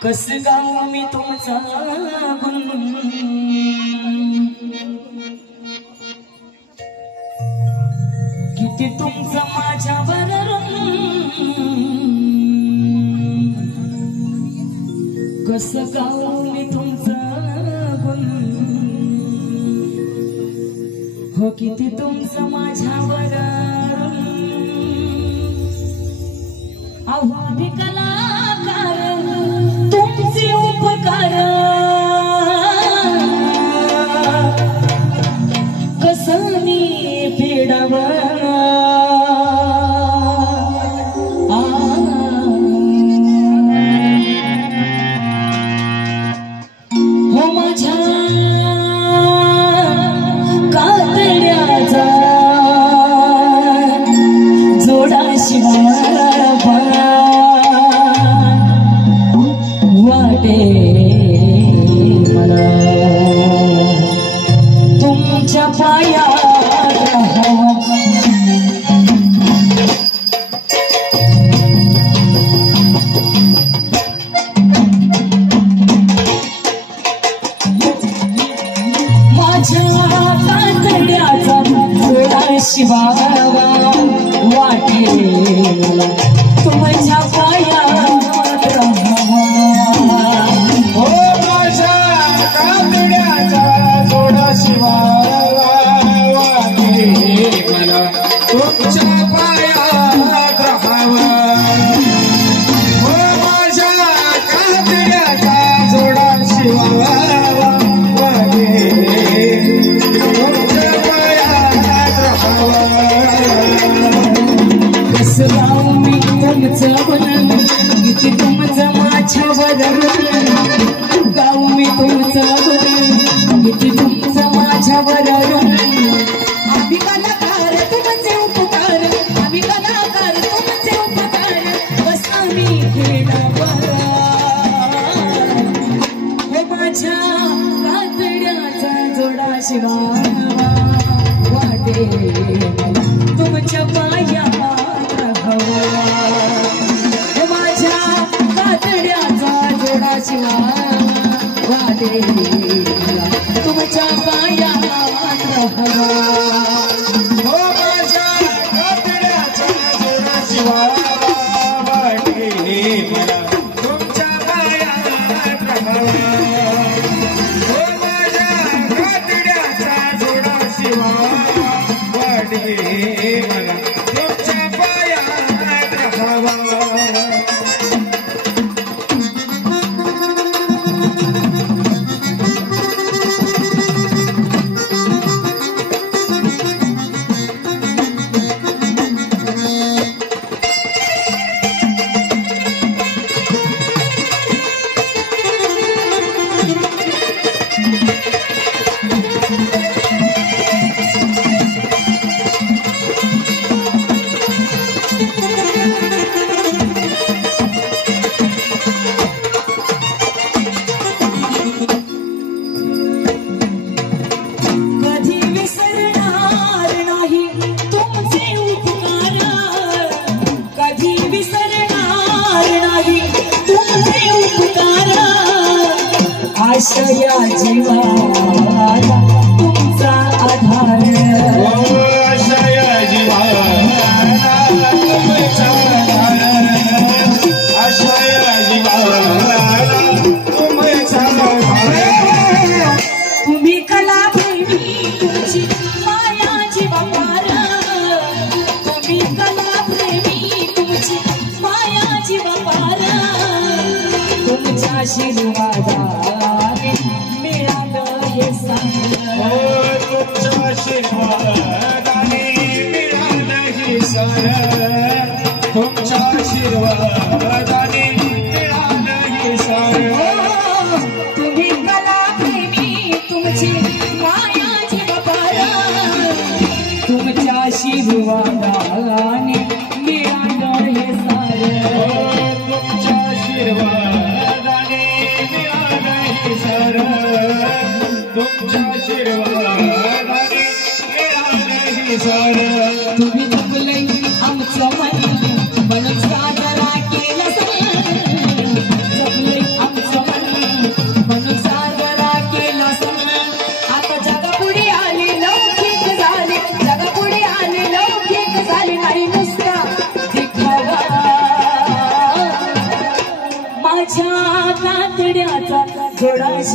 कस गाऊ मी तुमचा गुण किती तुमचं माझ्यावर कस गाऊ मी तुमचा गुण हो किती तुमचं माझ्यावर अहो कलाकार तुमचे उपकार कसं मी फेडावं हो माझ्या कातड्याचा जोडा शिवाय वाटे मला तुमच्या पायात राहावं माझ्या कातड्याचा जोडा शिवावा वाटे मला तुमच्या पायात हो माझ्या कातड्याचा जोडा शिवावा वाटे मला तुमच्या पायात राहावा हो माझ्या कातड्याचा जोडा शिवावा वाटे तुमच्या पायात राहावा कसं गाऊ मी तुमचं गुण किती तुमचं माझ्यावर गाऊ मी तुमचं गुण किती तुमचं माझ्यावर आम्ही कलाकार तुमचे उपकार आम्ही कलाकार तुमचे उपकार कसं मी फेडावं हे माझ्या कातड्याचा जोडा शिवावा वाटे तुमच्या पायात राहावा हे माझ्या कातड्याचा जोडा शिवावा वाटे तुमच्या पायात राहावा हो माझ्या कातड्याचा जोडा शिवावा वाटे मला तुमच्या पायात राहावा हो माझ्या कातड्याचा जोडा शिवावा वाटे मला तुमच्या पायात राहावा कधी विसरणार नाही तुमचे उपकार कधी विसरणार नाही तुमचे उपकार आशया जीवाला तुमचा आधार आशया जीवाला तुमचा आधार आशया जीवाला तुमचा आधार तुम्ही कला प्रेमी तुमची माया जीवापार तुम्ही कला प्रेमी तुमची माया जीवापार तुमच्या आशीर्वादाने मिळालं हे सारं तुमच्या आशीर्वादाने मिळालं हे सारं तुमच्या आशीर्वादाने मिळालं हे सारं तुम्ही कला प्रेमी तुमची माया जीवापार तुमच्या आशीर्वादाने मिळालं हे सारं तुमच्या आशीर्वादाने मिळालं हे सारं तुमच्या आशीर्वादाने मिळालं हे सारं तुम्ही जपलंय आमचं मन मन साजरा केला जपलंय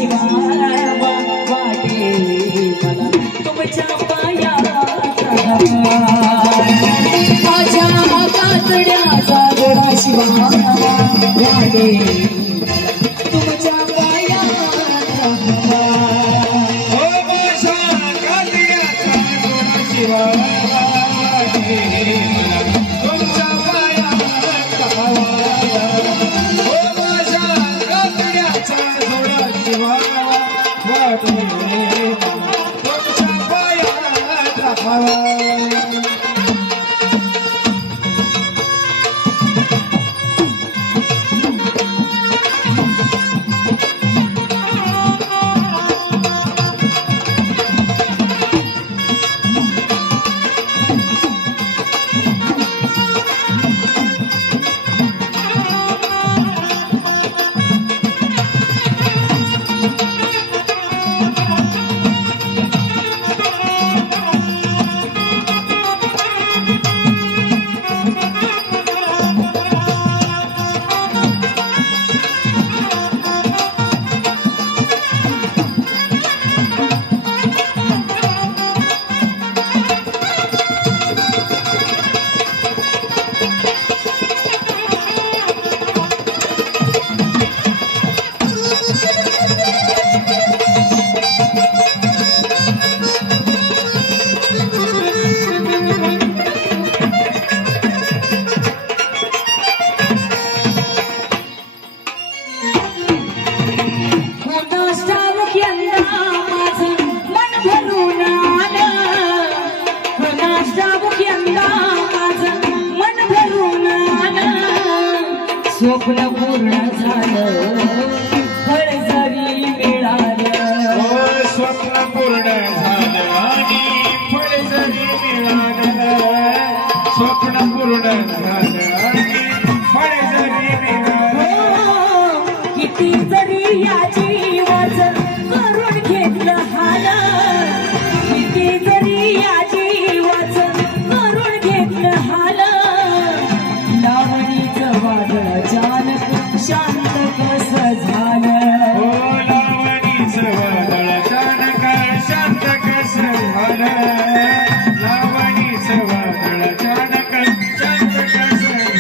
शिवावा वाटे मला तुमच्या पायाचा माझ्या कातड्याचा गोळा शिवावा वाटे तुमच्या पायाचा हो माझ्या कातड्याचा गोळा शिवावा वाटे मला तुमच्या पायाचा हो माझ्या कातड्याचा गोळा शिवावा वाटे तुमच्या पायाचा स्वप्न पूर्ण झालं फळ जरी मिळालं स्वप्न पूर्ण झालं आणि फळ जरी मिळालं स्वप्न पूर्ण झालं आणि फळ जरी मिळालं किती जरी या जीवाचं करून घेतलं हाल किती जरी या जीवाचं करून घेतलं हाल लावणीचं वादळ अचानक शांत कसं झालं हो लावणीचं वादळ अचानक शांत कसं झालं लावणीचं वादळ अचानक शांत कसं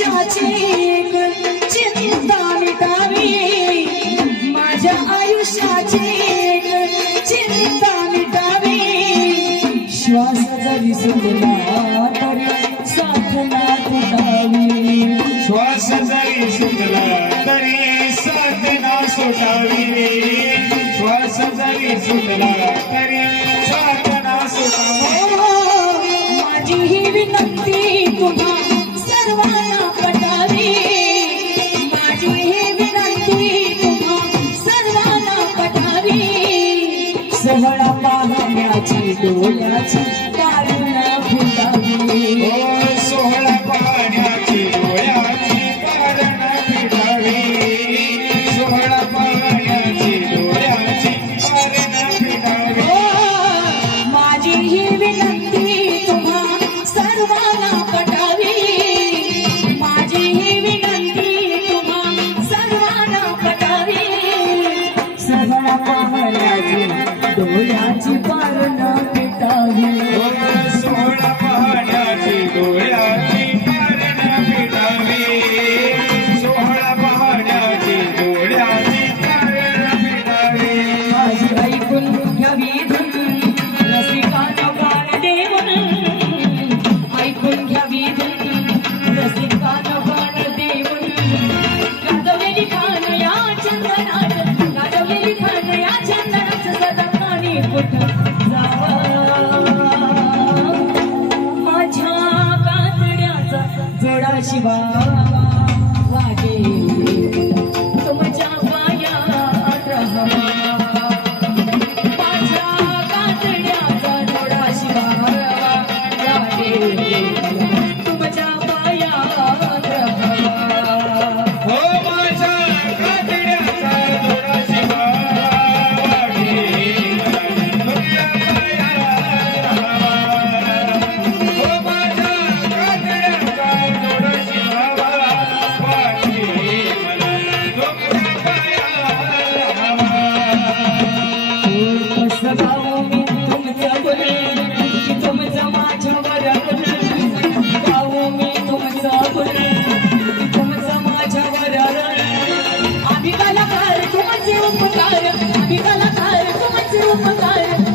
आयुष्याची एक चिंता मिटावी, माझ्या आयुष्याची एक चिंता मिटावी. श्वास जरी सुटला तरी साथ ना तुटावी, श्वास जरी सुटला तरी साथ ना सुटावी, श्वास जरी सुटला तरी साथ ना सुटावी. माझी ही विनंती तुम्हा सर्वांना पटावी, माझी ही विनंती तुम्हा सर्वांना पटावी. सोहळा पाहण्याची डोळ्याची कारण फुटावी, सोहळा पाहण्याची डोळ्याची कारण फिटावी, सोहळा पाहण्याची डोळ्याची कारण फिटावी. माझी ही विनंती तुम्हा सर्वांना पटावी, माझी ही विनंती तुम्हा सर्वांना पटावी. सगळा पाहण्याची डोळ्याची कारण पेटावी, सोहळा पाहण्याची डोळ्याची कारण फिटावी, सोहळा पाहण्याची डोळ्याची कारण फिटावी. माझी ऐकून घ्यावी धून रसिकाचा प्राण देऊन, ऐकून घ्यावी धून रसिकाचा प्राण देऊन. गाजवलेली खान या चंदनात, गाजवलेली खान या चंदनात सदा पाणी कुठं जावं. माझ्या कातड्याचा जोडा शिवा वागे तुमच्या पायात राहावा. माझ्या कातड्याचा जोडा शिवा वागे तुमच्या पायात राहावा. हो माझ्या कातड्याचा जोडा शिवा वागे तुझ्या पायात राहावा. हो माझ्या कातड्याचा जोडा शिवा वागे मला तुझ्या पायात राहावा. कसं गाऊ मी तुमचं गुण, की तुमचं माझ्यावर गुण. गाऊ मी तुमचं गुण, की तुमचं माझ्यावर गुण. आम्ही कलाकार तुमचे उपकार, आम्ही कलाकार तुमचे उपकार.